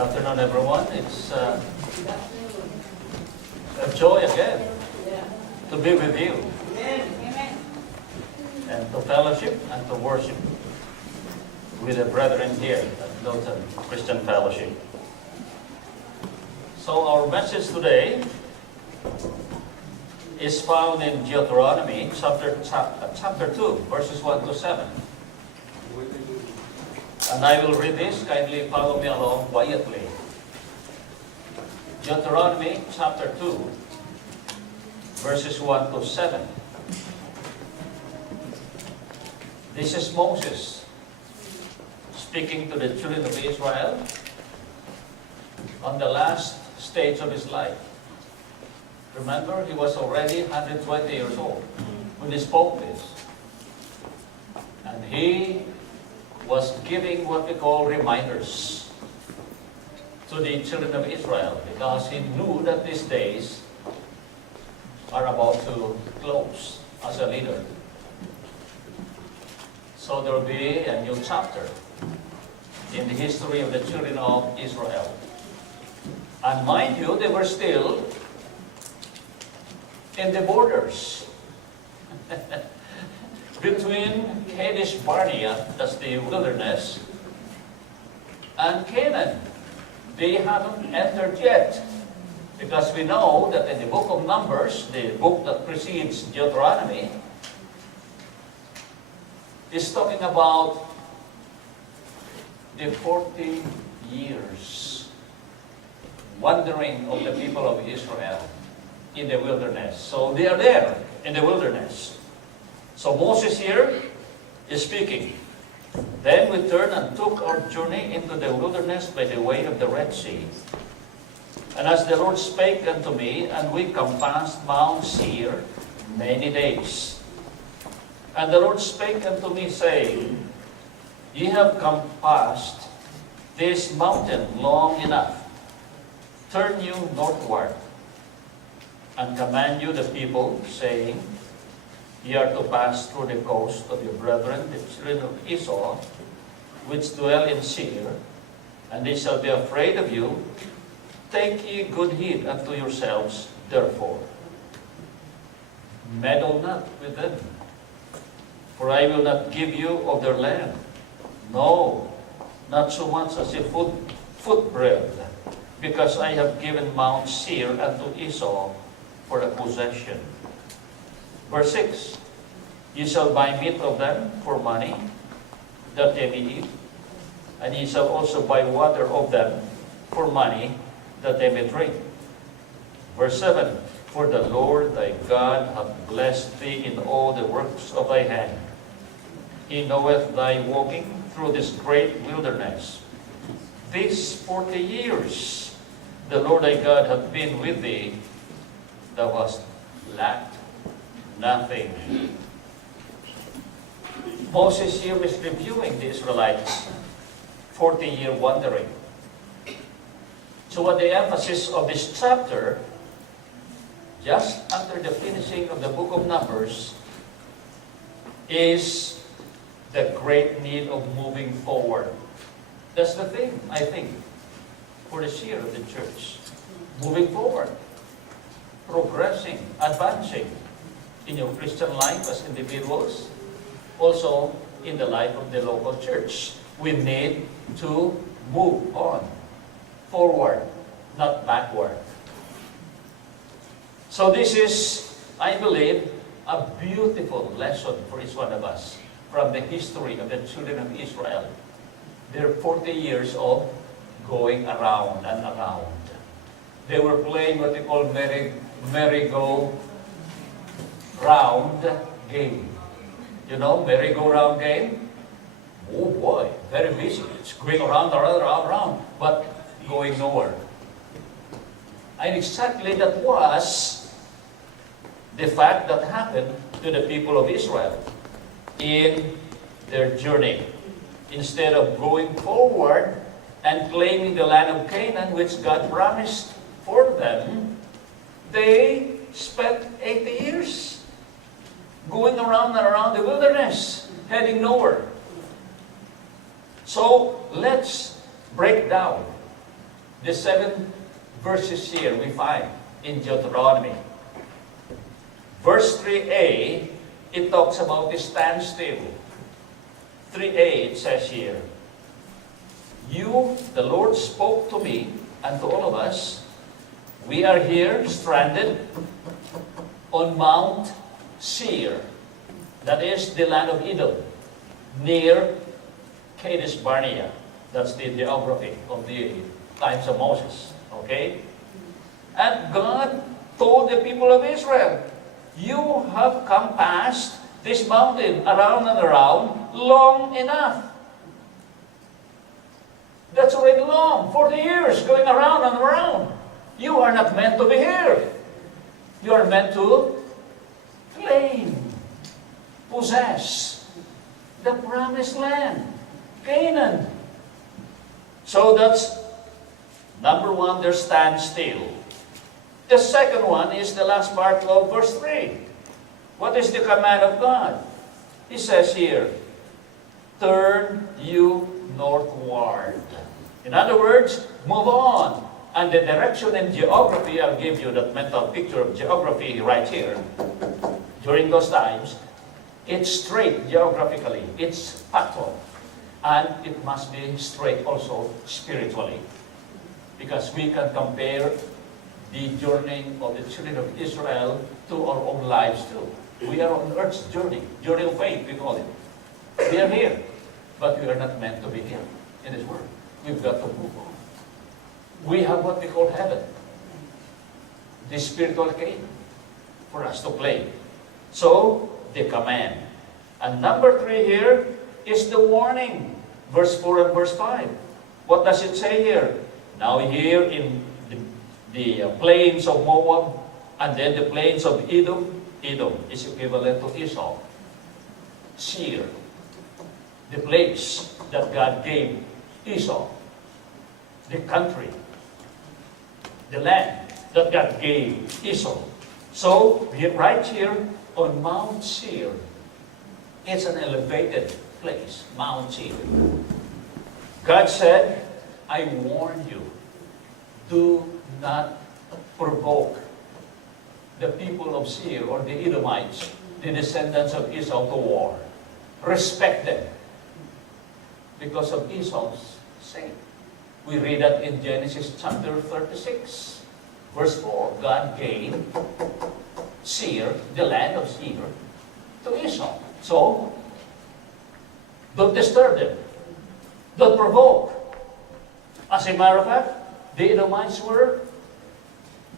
afternoon, everyone. It's a joy again to be with you and to fellowship and to worship with the brethren here at Milton Christian Fellowship. So our message today is found in Deuteronomy chapter 2, verses 1 to 7. And I will read this. Kindly follow me along quietly. Deuteronomy chapter 2, verses 1 to 7. This is Moses speaking to the children of Israel on the last stage of his life. Remember, he was already 120 years old when he spoke this. And he was giving what we call reminders to the children of Israel, because he knew that these days are about to close as a leader. So there will be a new chapter in the history of the children of Israel. And mind you, they were still in the borders between Kadesh Barnea, that's the wilderness, and Canaan. They haven't entered yet, because we know that in the book of Numbers, the book that precedes Deuteronomy, is talking about the 40 years wandering of the people of Israel in the wilderness. So they are there in the wilderness. So Moses here is speaking. Then we turned and took our journey into the wilderness by the way of the Red Sea. And as the Lord spake unto me, and we compassed Mount Seir many days. And the Lord spake unto me, saying, Ye have compassed this mountain long enough. Turn you northward, and command you the people, saying, Ye are to pass through the coast of your brethren, the children of Esau, which dwell in Seir, and they shall be afraid of you. Take ye good heed unto yourselves, therefore. Meddle not with them, for I will not give you of their land. No, not so much as a footbreadth, because I have given Mount Seir unto Esau for a possession. Verse 6, Ye shall buy meat of them for money, that they may eat, and ye shall also buy water of them for money, that they may drink. Verse 7, For the Lord thy God hath blessed thee in all the works of thy hand. He knoweth thy walking through this great wilderness. These 40 years the Lord thy God hath been with thee, thou hast lacked nothing. Moses here is reviewing the Israelites' 40-year wandering. So what the emphasis of this chapter, just after the finishing of the book of Numbers, is the great need of moving forward. That's the thing, I think, for this year of the church. Moving forward, progressing, advancing in your Christian life as individuals, also in the life of the local church. We need to move on, forward, not backward. So this is, I believe, a beautiful lesson for each one of us from the history of the children of Israel. Their 40 years of going around and around. They were playing what they call merry-go-round game. You know, merry-go-round game? Oh boy, very busy. It's going around, but going nowhere. And exactly that was the fact that happened to the people of Israel in their journey. Instead of going forward and claiming the land of Canaan, which God promised for them, they spent 80 years going around and around the wilderness, heading nowhere. So let's break down The 7 verses here we find in Deuteronomy. Verse 3a, it talks about the standstill. 3a, it says here, You, the Lord, spoke to me and to all of us. We are here stranded on Mount Seir, that is the land of Edom, near Kadesh Barnea. That's the geography of the times of Moses. Okay? And God told the people of Israel, You have come past this mountain around and around long enough. That's already long. 40 years going around and around. You are not meant to be here. You are meant to claim, possess the promised land, Canaan. So that's number 1, there stand still. The second one is the last part of verse 3. What is the command of God? He says here, Turn you northward. In other words, move on. And the direction and geography, I'll give you that mental picture of geography right here. During those times, it's straight geographically. It's factual. And it must be straight also spiritually. Because we can compare the journey of the children of Israel to our own lives too. We are on earth's journey of faith, we call it. We are here, but we are not meant to be here in this world. We've got to move on. We have what we call heaven, the spiritual game for us to play. So, the command. And number 3 here is the warning. Verse 4 and verse 5. What does it say here? Now here in the plains of Moab, and then the plains of Edom. Edom is equivalent to Esau. Seir, the place that God gave Esau, the country, the land that God gave Esau. So, right here on Mount Seir, it's an elevated place, Mount Seir. God said, I warn you, do not provoke the people of Seir or the Edomites, the descendants of Esau, to war. Respect them because of Esau's sake. We read that in Genesis chapter 36, verse 4. God gave Seir, the land of Seir, to Esau. So, don't disturb them. Don't provoke. As a matter of fact, the Edomites were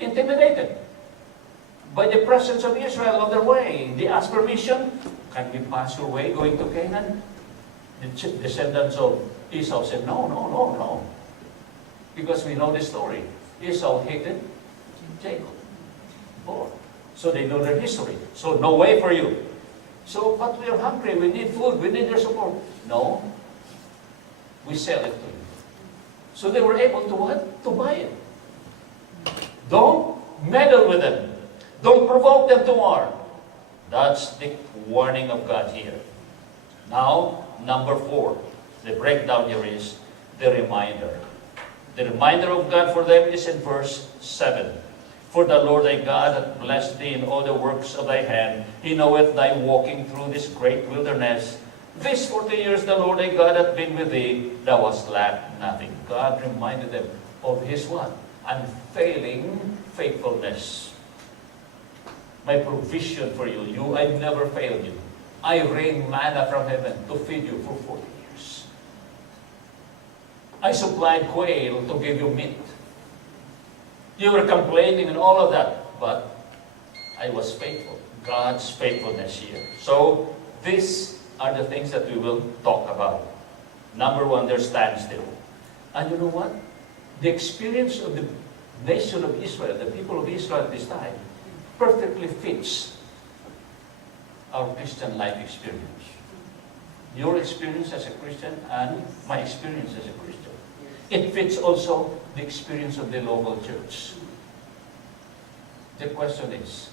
intimidated by the presence of Israel on their way. They asked permission, can we pass your way going to Canaan? The descendants of Esau said, no. Because we know the story. Esau hated Jacob. So they know their history. So no way for you. So, but we are hungry, we need food, we need their support. No, we sell it to you. So they were able to what? To buy it. Don't meddle with them. Don't provoke them to war. That's the warning of God here. Now, number 4. The breakdown here is the reminder. The reminder of God for them is in verse 7. For the Lord thy God hath blessed thee in all the works of thy hand. He knoweth thy walking through this great wilderness. This 40 years the Lord thy God hath been with thee, thou hast lacked nothing. God reminded them of His what? Unfailing faithfulness. My provision for you. I never failed you. I rained manna from heaven to feed you for 40 years. I supplied quail to give you meat. You were complaining and all of that, but I was faithful. God's faithfulness here. So, these are the things that we will talk about. Number 1, there's standstill. And you know what? The experience of the nation of Israel, the people of Israel at this time, perfectly fits our Christian life experience. Your experience as a Christian and my experience as a Christian. It fits also the experience of the local church. The question is,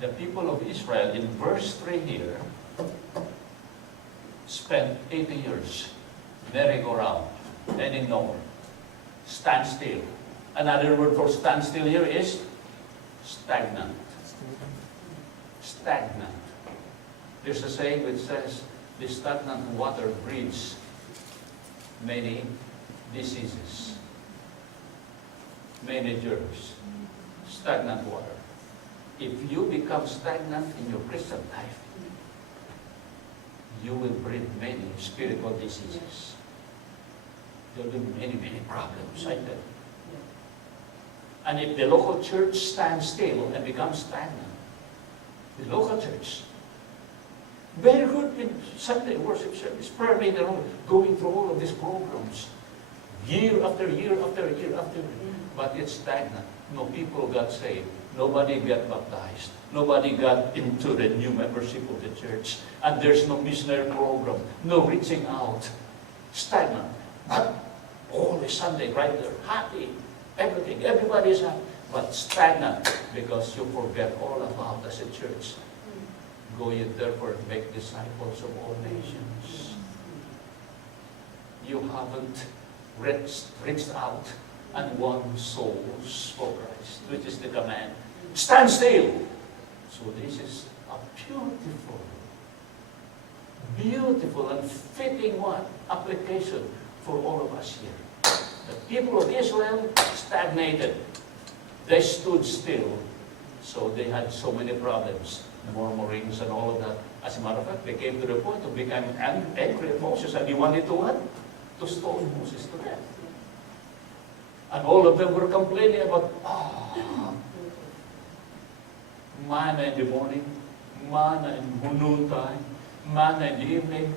the people of Israel in verse 3 here spent 80 years merry-go-round, heading nowhere, stand still, Another word for stand still here is stagnant. Stagnant. There's a saying which says, the stagnant water breeds many diseases, many germs. Stagnant water. If you become stagnant in your Christian life, you will breed many spiritual diseases. There will be many, many problems like that. And if the local church stands still and becomes stagnant, the local church, very good in Sunday worship service, prayer meeting, going through all of these programs, year after year after year after year, but it's stagnant. No people got saved. Nobody got baptized. Nobody got into the new membership of the church. And there's no missionary program, no reaching out. Stagnant. But always Sunday right there, happy, everything, everybody's happy. But stagnant because you forget all about as a church. Go ye therefore and make disciples of all nations. You haven't reached out and won souls for Christ, which is the command. Stand still. So this is a beautiful, beautiful and fitting one application for all of us here. The people of Israel stagnated. They stood still. So they had so many problems, murmurings and all of that. As a matter of fact, they came to the point of becoming angry at Moses, and he wanted to what? To stone Moses to death. And all of them were complaining about, manna in the morning, manna in noontime, manna in the evening,